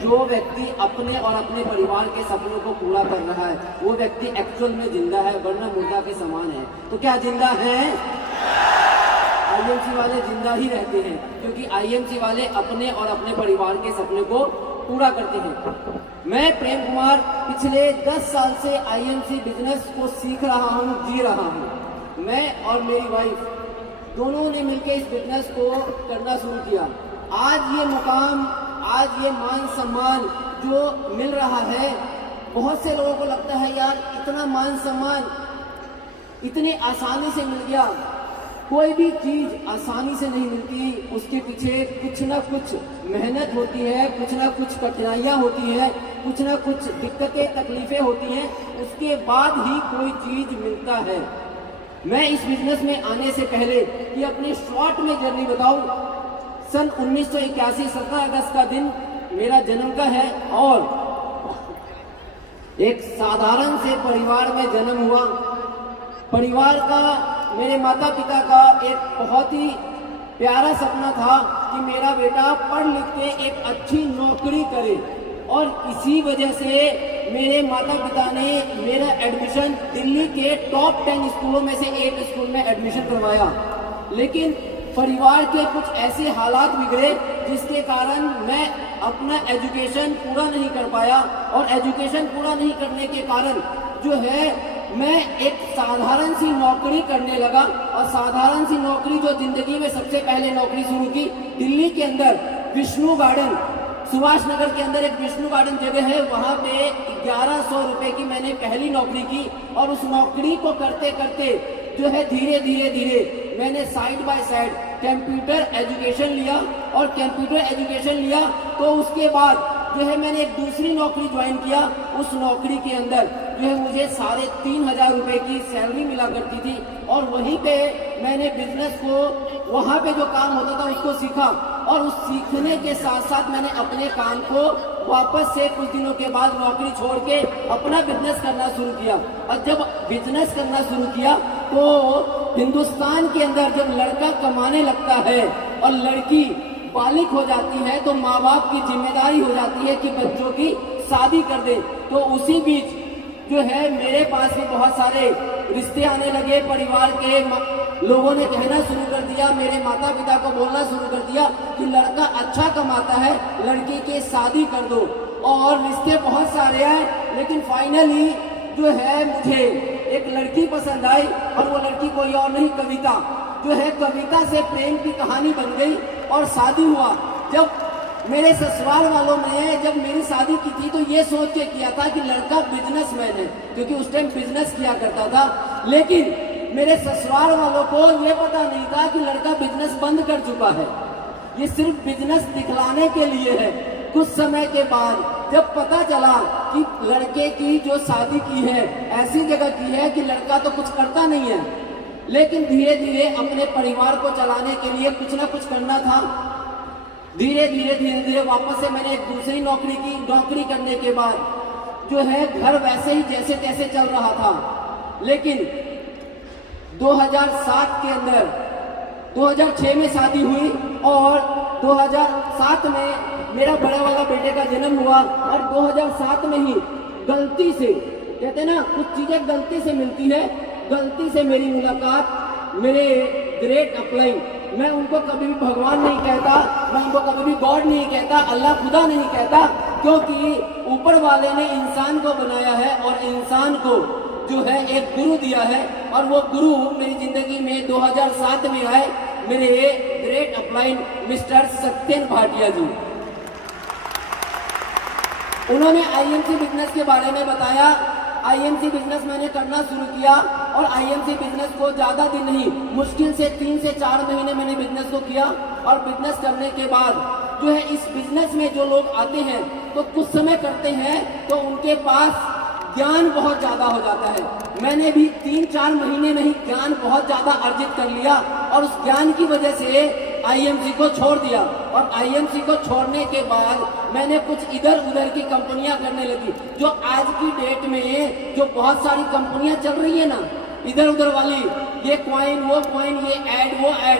जो व्यक्ति अपने और अपने परिवार के सपनों को पूरा कर रहा है वो व्यक्ति एक्चुअल में जिंदा है, वरना मुर्दा के समान है। तो क्या जिंदा है? आईएमसी वाले जिंदा ही रहते हैं, क्योंकि आईएमसी वाले अपने और अपने परिवार के सपने को पूरा करते हैं। मैं प्रेम कुमार पिछले 10 साल से आईएमसी बिजनेस को सीख रहा हूँ, जी रहा हूँ। मैं और मेरी वाइफ दोनों ने मिलकर इस बिजनेस को करना शुरू किया। आज ये मुकाम, आज ये मान सम्मान जो मिल रहा है, बहुत से लोगों को लगता है यार इतना मान सम्मान इतनी आसानी से मिल गया। कोई भी चीज आसानी से नहीं मिलती, उसके पीछे कुछ ना कुछ मेहनत होती है, कुछ ना कुछ कठिनाइयाँ होती है, कुछ ना कुछ दिक्कतें तकलीफें होती हैं, उसके बाद ही कोई चीज मिलता है। मैं इस बिजनेस में आने से पहले कि अपनी शॉर्ट में जर्नी बताऊं, सन 1981 17 अगस्त का दिन मेरा जन्म का है और एक साधारण से परिवार में जन्म हुआ। परिवार का, मेरे माता पिता का एक बहुत ही प्यारा सपना था कि मेरा बेटा पढ़ लिख के एक अच्छी नौकरी करे, और इसी वजह से मेरे माता पिता ने मेरा एडमिशन दिल्ली के टॉप 10 स्कूलों में से एक स्कूल में एडमिशन करवाया। लेकिन परिवार के कुछ ऐसे हालात बिगड़े जिसके कारण मैं अपना एजुकेशन पूरा नहीं कर पाया, और एजुकेशन पूरा नहीं करने के कारण जो है मैं एक साधारण सी नौकरी करने लगा। और साधारण सी नौकरी जो जिंदगी में सबसे पहले नौकरी शुरू की, दिल्ली के अंदर विष्णु गार्डन, सुभाष नगर के अंदर एक विष्णु गार्डन जगह है, वहाँ पे 1100 रुपए की मैंने पहली नौकरी की। और उस नौकरी को करते करते जो है धीरे धीरे मैंने side by side computer education लिया, और कंप्यूटर एजुकेशन लिया तो उसके बाद जो है मैंने एक दूसरी नौकरी ज्वाइन किया। उस नौकरी के अंदर जो है मुझे 3,500 रुपए की सैलरी मिला करती थी, और वहीं पे मैंने बिजनेस को, वहाँ पे जो काम होता था उसको सीखा, और उस सीखने के साथ साथ मैंने अपने काम को वापस से कुछ दिनों के बाद नौकरी छोड़ के अपना बिजनेस करना शुरू किया। और जब बिजनेस करना शुरू किया तो हिंदुस्तान के अंदर जब लड़का कमाने लगता है और लड़की बालिग हो जाती है तो माँ बाप की जिम्मेदारी हो जाती है कि बच्चों की शादी कर दे। तो उसी बीच जो है मेरे पास भी बहुत सारे रिश्ते आने लगे। परिवार के लोगों ने कहना शुरू कर दिया, मेरे माता पिता को बोलना शुरू कर दिया कि लड़का अच्छा कमाता है, लड़की की शादी कर दो। और रिश्ते बहुत सारे हैं, लेकिन फाइनली जो है मुझे एक लड़की पसंद आई, और वो लड़की कोई और नहीं, कविता। जो है कविता से प्रेम की कहानी बन गई और शादी हुआ। जब मेरे ससुराल वालों ने जब मेरी शादी की थी तो ये सोच के किया था कि लड़का बिजनेसमैन है, क्योंकि उस टाइम बिजनेस किया करता था। लेकिन मेरे ससुराल वालों को ये पता नहीं था कि लड़का बिजनेस बंद कर चुका है, ये सिर्फ बिजनेस दिखलाने के लिए है। कुछ समय के बाद जब पता चला कि लड़के की जो शादी की है ऐसी जगह की है कि लड़का तो कुछ करता नहीं है, लेकिन धीरे धीरे अपने परिवार को चलाने के लिए कुछ ना कुछ करना था। धीरे धीरे वापस से मैंने एक दूसरी नौकरी की। नौकरी करने के बाद जो है घर वैसे ही जैसे तैसे चल रहा था। लेकिन 2007 के अंदर 2006 में शादी हुई, और 2007 में मेरा बड़े वाला बेटे का जन्म हुआ। और 2007 में ही गलती से, कहते हैं ना कुछ चीजें गलती से मिलती है, गलती से मेरी मुलाकात मेरे ग्रेट अपलाइन, मैं उनको कभी भी भगवान नहीं कहता, मैं उनको कभी भी गॉड नहीं कहता, अल्लाह खुदा नहीं कहता, क्योंकि ऊपर वाले ने इंसान को बनाया है और इंसान को जो है एक गुरु दिया है। और वो गुरु मेरी जिंदगी में 2007 में आए, मेरे great upline mister Satyan Bhatia ji. उन्होंने आईएमसी बिजनेस के बारे में बताया। आईएमसी बिजनेस मैंने करना शुरू किया, और आईएमसी बिजनेस को ज्यादा दिन नहीं, मुश्किल से 3 से 4 महीने मैंने बिजनेस को किया। और बिजनेस करने के बाद जो है इस बिजनेस में जो लोग आते हैं तो कुछ समय करते हैं तो उनके पास ज्ञान बहुत ज्यादा हो जाता है। मैंने भी 3-4 महीने में ही ज्ञान बहुत ज्यादा अर्जित कर लिया, और उस ज्ञान की वजह से आईएमसी को छोड़ दिया। और आईएमसी को छोड़ने के बाद मैंने कुछ इधर उधर की कंपनियां करने लगी। जो आज की डेट में जो बहुत सारी कंपनियां चल रही है ना इधर उधर वाली, ये कॉइन वो कॉइन, ये ऐड वो ऐड,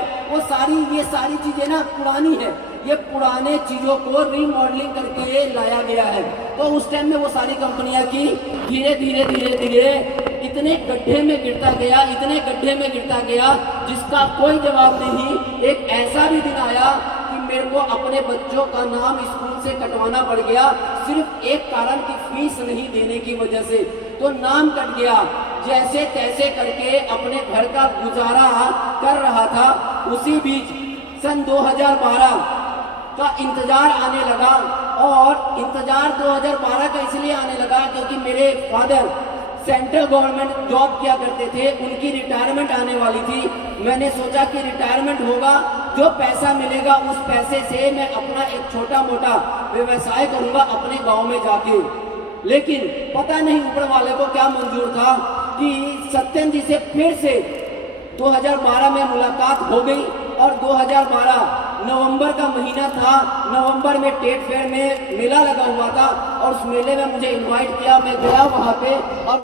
ये सारी चीजें ना पुरानी है। ये पुराने चीजों को रीमॉडलिंग करके लाया गया है। तो उस टाइम में वो सारी कंपनियां की धीरे धीरे धीरे धीरे इतने गड्ढे में गिरता गया, इतने गड्ढे में गिरता गया जिसका कोई जवाब नहीं। एक ऐसा भी दिन आया कि मेरे को अपने बच्चों का नाम स्कूल से कटवाना पड़ गया, सिर्फ एक कारण की फीस नहीं देने की वजह से। तो नाम कट गया। जैसे तैसे करके अपने घर का गुजारा कर रहा था। उसी बीच सन 2012 का इंतजार आने लगा, और इंतजार 2012 का इसलिए आने लगा क्योंकि मेरे फादर सेंट्रल गवर्नमेंट जॉब किया करते थे, उनकी रिटायरमेंट आने वाली थी। मैंने सोचा कि रिटायरमेंट होगा, जो पैसा मिलेगा उस पैसे से मैं अपना एक छोटा मोटा व्यवसाय करूंगा अपने गांव में जाके। लेकिन पता नहीं ऊपर वाले को क्या मंजूर था कि सत्यम जी से फिर से 2012 में मुलाकात हो गई। और 2012 नवंबर का महीना था। नवंबर में टेट फेयर में मेला लगा हुआ था, और उस मेले में मुझे इनवाइट किया। मैं गया वहां पे और